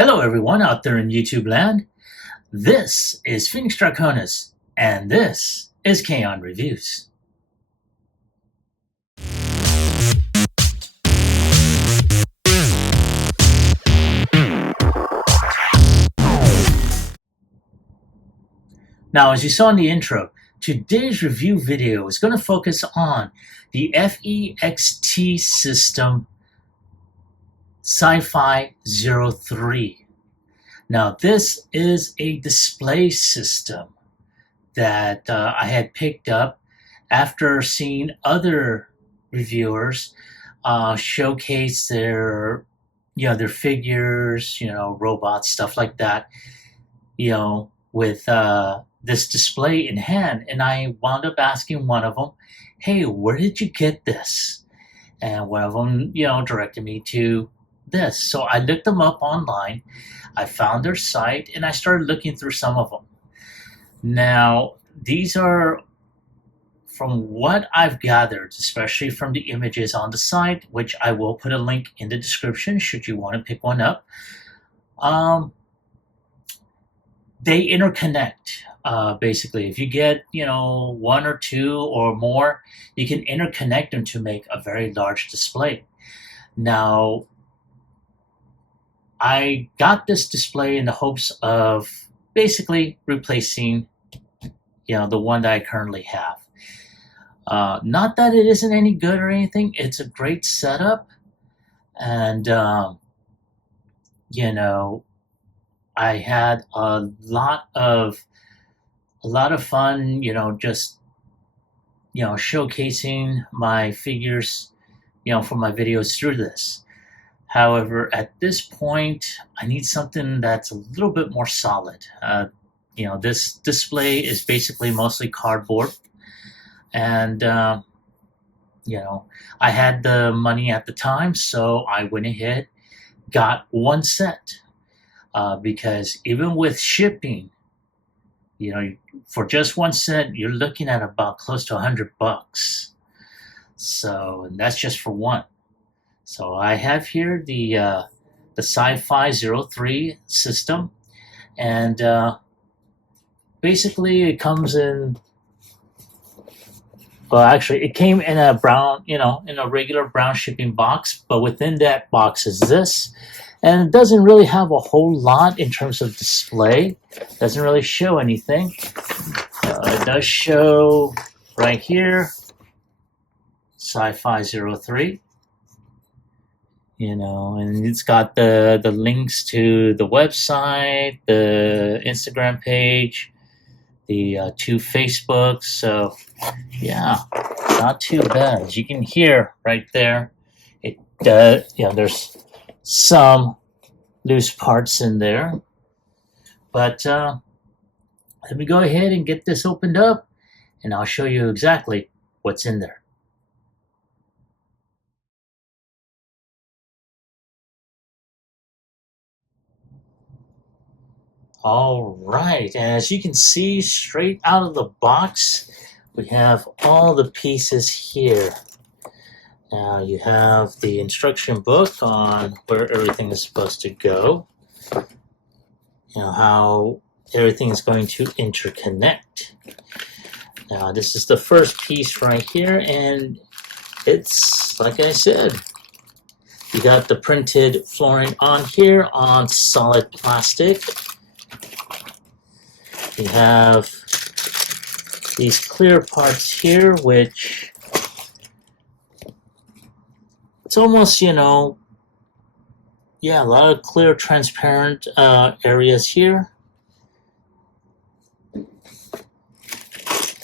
Hello everyone out there in YouTube land. This is Phoenix Draconis, and this is KAON Reviews. Now, as you saw in the intro, today's review video is going to focus on the FEXT system SCI-FI 03. Now, this is a display system that I had picked up after seeing other reviewers showcase their figures, robots, stuff like that, with this display in hand. And I wound up asking one of them, "Hey, where did you get this?" And one of them, directed me to this. So I looked them up online. I found their site and I started looking through some of them. Now, these are, from what I've gathered, especially from the images on the site, which I will put a link in the description should you want to pick one up, they interconnect. Basically, if you get one or two or more, you can interconnect them to make a very large display. Now, I got this display in the hopes of basically replacing the one that I currently have. Not that it isn't any good or anything. It's a great setup, and I had a lot of fun, just showcasing my figures, for my videos through this. However, at this point, I need something that's a little bit more solid. This display is basically mostly cardboard, and I had the money at the time, so I went ahead, got one set, because even with shipping, for just one set, you're looking at about close to $100. So, and that's just for one. So I have here the SCI-FI 03 system, and basically it comes in. Well, actually, it came in a brown, in a regular brown shipping box, but within that box is this. And it doesn't really have a whole lot in terms of display. It doesn't really show anything. It does show right here, SCI-FI 03. And it's got the links to the website, the Instagram page, the two Facebooks. So yeah, not too bad. As you can hear right there, it does. There's some loose parts in there, but let me go ahead and get this opened up, and I'll show you exactly what's in there. All right, and as you can see straight out of the box, we have all the pieces here. Now you have the instruction book on where everything is supposed to go, how everything is going to interconnect. Now this is the first piece right here, and it's, like I said, you got the printed flooring on here on solid plastic. You have these clear parts here, which it's almost, a lot of clear, transparent areas here.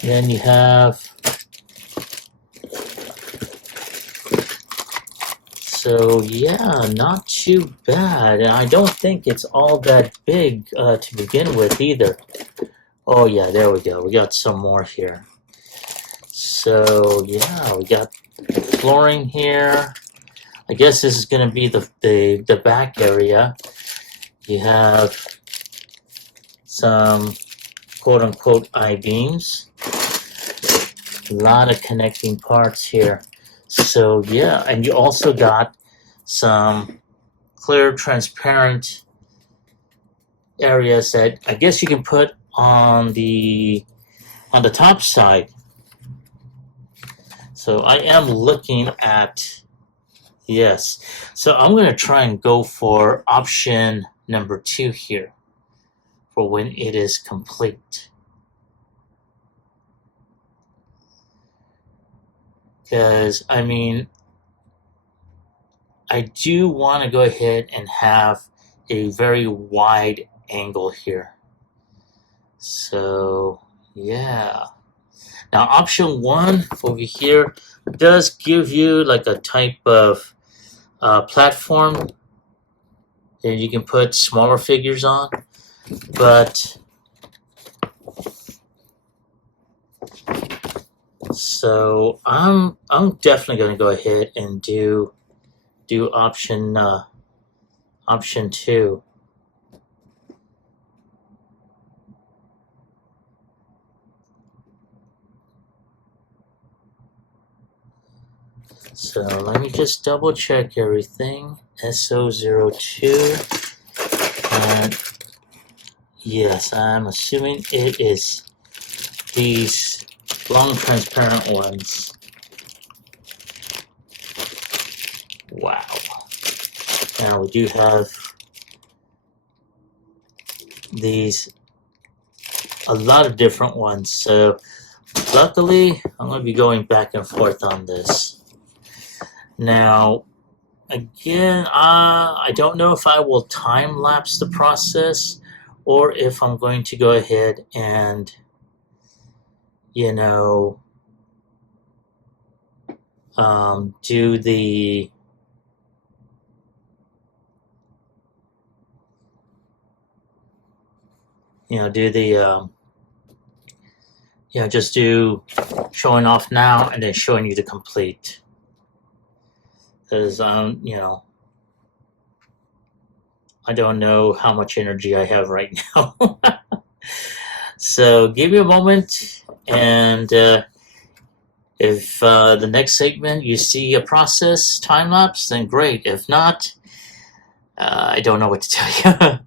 Then you have, so yeah, not too bad. And I don't think it's all that big to begin with either. Oh yeah, there we go. We got some more here. So yeah, we got flooring here. I guess this is going to be the back area. You have some quote-unquote I-beams. A lot of connecting parts here. So yeah, and you also got some clear, transparent areas that I guess you can put on the top side. So I am looking at, yes. So I'm going to try and go for option number 2 here for when it is complete. Because, I mean, I do want to go ahead and have a very wide angle here. So, yeah. Now, option 1 over here does give you like a type of platform that you can put smaller figures on, but so I'm definitely going to go ahead and do option 2. So let me just double check everything. SO02. And yes, I'm assuming it is these long transparent ones. Wow. Now we do have these, a lot of different ones. So luckily, I'm going to be going back and forth on this. Now, again, I don't know if I will time lapse the process or if I'm going to go ahead and, you know, do the just do showing off now and then showing you the complete. Because, I don't know how much energy I have right now. So give me a moment, and if the next segment you see a process time lapse, then great. If not, I don't know what to tell you.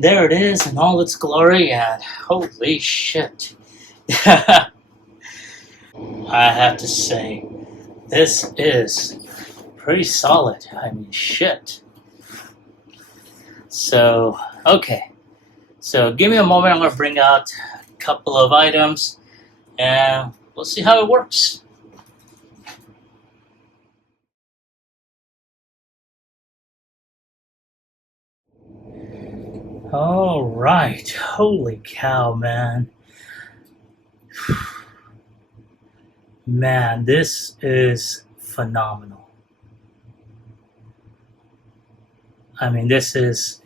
And there it is in all its glory, and holy shit. I have to say, this is pretty solid. I mean, shit. So, okay. So give me a moment, I'm going to bring out a couple of items, and we'll see how it works. All right, holy cow, man. Man, this is phenomenal. I mean, this is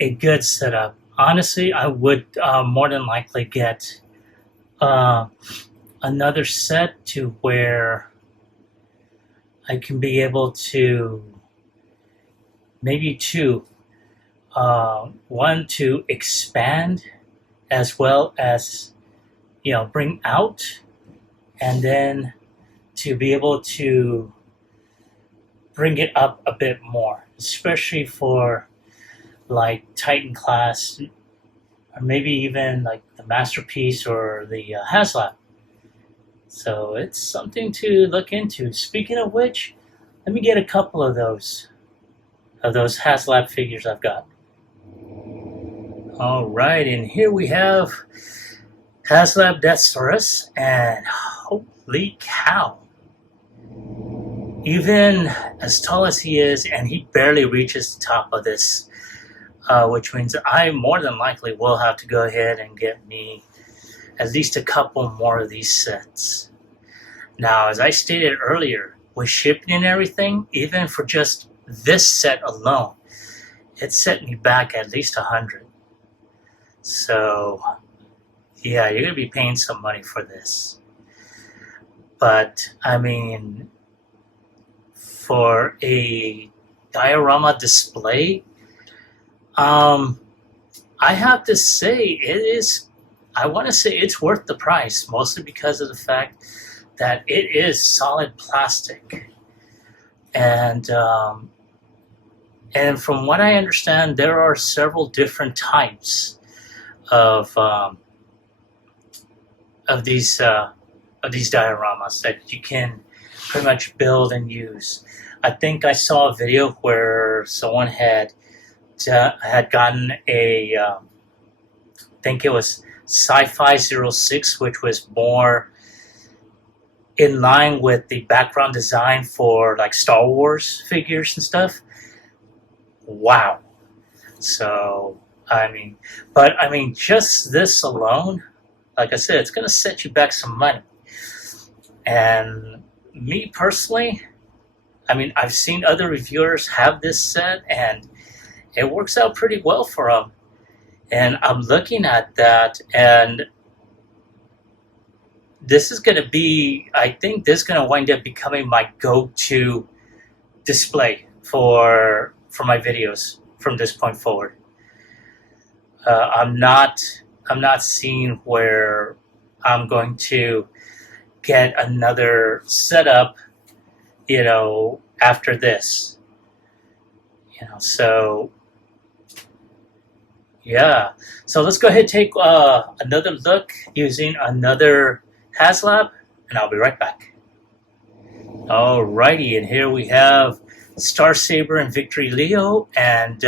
a good setup. Honestly, I would more than likely get another set to where I can be able to, maybe two, one to expand as well as, bring out, and then to be able to bring it up a bit more, especially for like Titan class, or maybe even like the Masterpiece or the HasLab. So it's something to look into. Speaking of which, let me get a couple of those HasLab figures I've got. All right, and here we have HasLab Deathsaurus, and holy cow. Even as tall as he is, and he barely reaches the top of this, which means I more than likely will have to go ahead and get me at least a couple more of these sets. Now, as I stated earlier, with shipping and everything, even for just this set alone, it set me back at least $100. So, yeah, you're going to be paying some money for this. But, I mean, for a diorama display, I have to say I want to say it's worth the price, mostly because of the fact that it is solid plastic. And from what I understand, there are several different types of these dioramas that you can pretty much build and use. I think I saw a video where someone had gotten a, I think it was SCI-FI 06, which was more in line with the background design for like Star Wars figures and stuff. Wow. So, I mean, just this alone, like I said, it's going to set you back some money. And me personally, I mean, I've seen other reviewers have this set, and it works out pretty well for them. And I'm looking at that, and this is going to be, I think this is going to wind up becoming my go-to display for my videos from this point forward. I'm not seeing where I'm going to get another setup, after this. So yeah. So let's go ahead and take another look using another HasLab, and I'll be right back. Alrighty, and here we have Star Saber and Victory Leo, and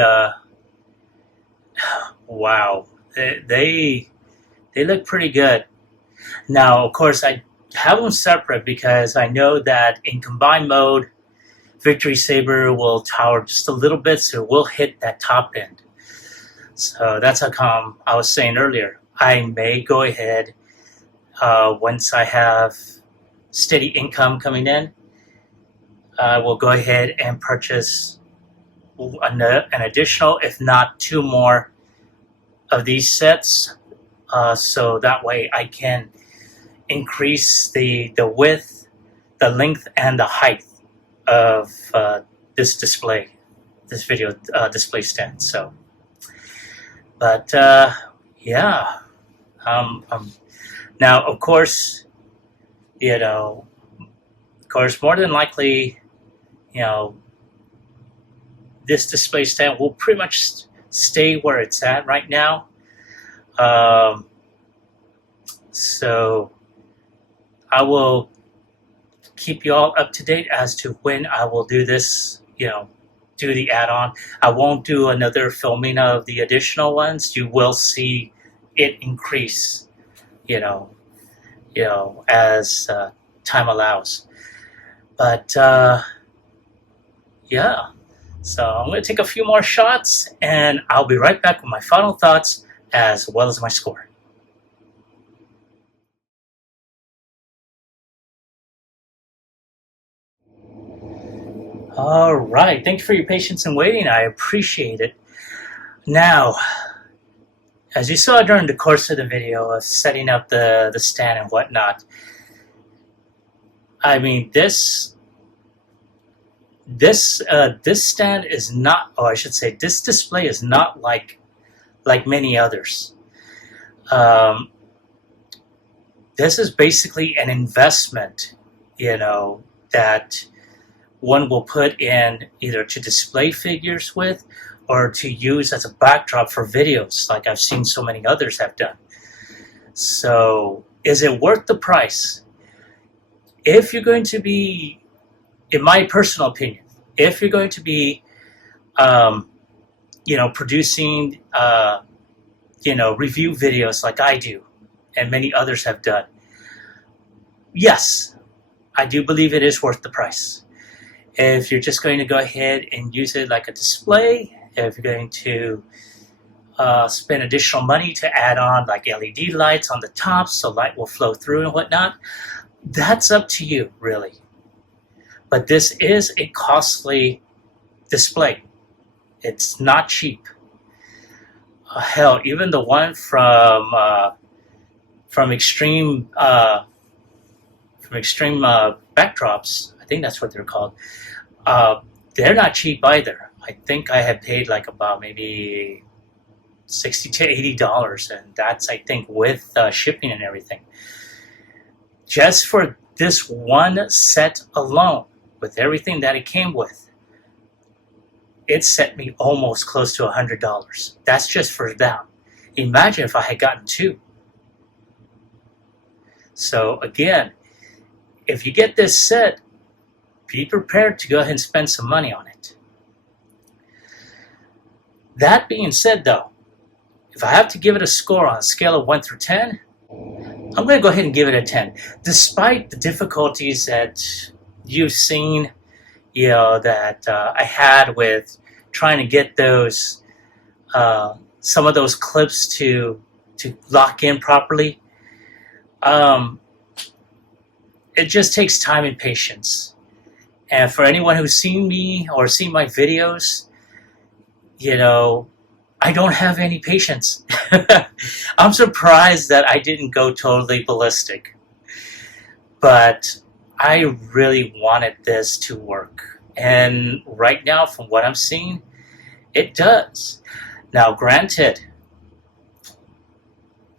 wow, they look pretty good. Now, of course, I have them separate because I know that in combined mode, Victory Saber will tower just a little bit, so it will hit that top end. So that's how come I was saying earlier, I may go ahead, once I have steady income coming in, I will go ahead and purchase an additional, if not two more of these sets, so that way I can increase the width, the length, and the height of this video display stand. So, but yeah, now of course, more than likely, this display stand will pretty much stay where it's at right now. Um, so I will keep you all up to date as to when I will do this, do the add-on. I won't do another filming of the additional ones. You will see it increase, as time allows. But yeah, so I'm going to take a few more shots, and I'll be right back with my final thoughts as well as my score. All right, thank you for your patience and waiting. I appreciate it. Now, as you saw during the course of the video of setting up the stand and whatnot, I mean, this stand is not, or I should say, this display is not like many others. This is basically an investment, that one will put in either to display figures with or to use as a backdrop for videos like I've seen so many others have done. So is it worth the price? If you're going to be, in my personal opinion, if you're going to be, producing, review videos like I do and many others have done, yes, I do believe it is worth the price. If you're just going to go ahead and use it like a display, if you're going to spend additional money to add on like LED lights on the top so light will flow through and whatnot, that's up to you, really. But this is a costly display. It's not cheap. Hell, even the one from Extreme Backdrops, I think that's what they're called. They're not cheap either. I think I had paid like about maybe $60 to $80, and that's, I think, with shipping and everything. Just for this one set alone, with everything that it came with, it set me almost close to $100. That's just for that. Imagine if I had gotten two. So again, if you get this set, be prepared to go ahead and spend some money on it. That being said, though, if I have to give it a score on a scale of 1 through 10, I'm going to go ahead and give it a 10. Despite the difficulties that you've seen, that I had with trying to get those, some of those clips to lock in properly, it just takes time and patience. And for anyone who's seen me or seen my videos, I don't have any patience. I'm surprised that I didn't go totally ballistic. But I really wanted this to work. And right now, from what I'm seeing, it does. Now, granted,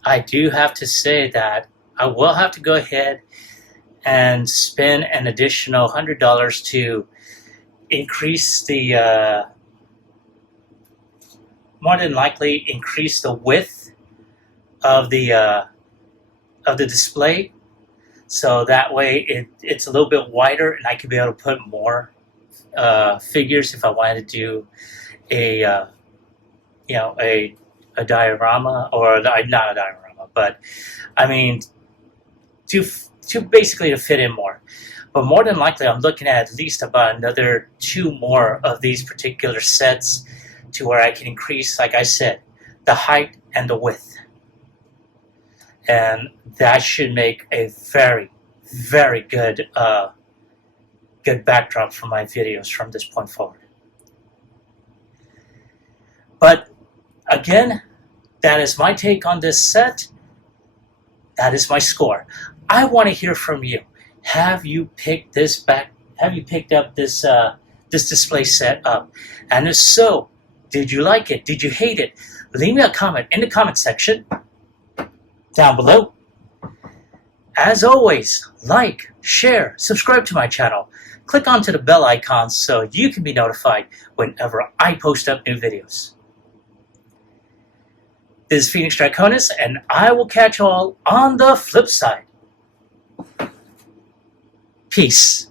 I do have to say that I will have to go ahead and spend an additional $100 to increase the, more than likely increase the width of the display, so that way it's a little bit wider, and I can be able to put more figures if I wanted to do a diorama, or not a diorama, but I mean to basically to fit in more. But more than likely, I'm looking at least about another 2 more of these particular sets to where I can increase, like I said, the height and the width. And that should make a very, very good good backdrop for my videos from this point forward. But again, that is my take on this set. That is my score. I want to hear from you. Have you picked this back? Have you picked up this this display set up? And if so, did you like it? Did you hate it? Leave me a comment in the comment section down below. As always, like, share, subscribe to my channel. Click onto the bell icon so you can be notified whenever I post up new videos. This is Phoenix Draconis, and I will catch you all on the flip side. Peace.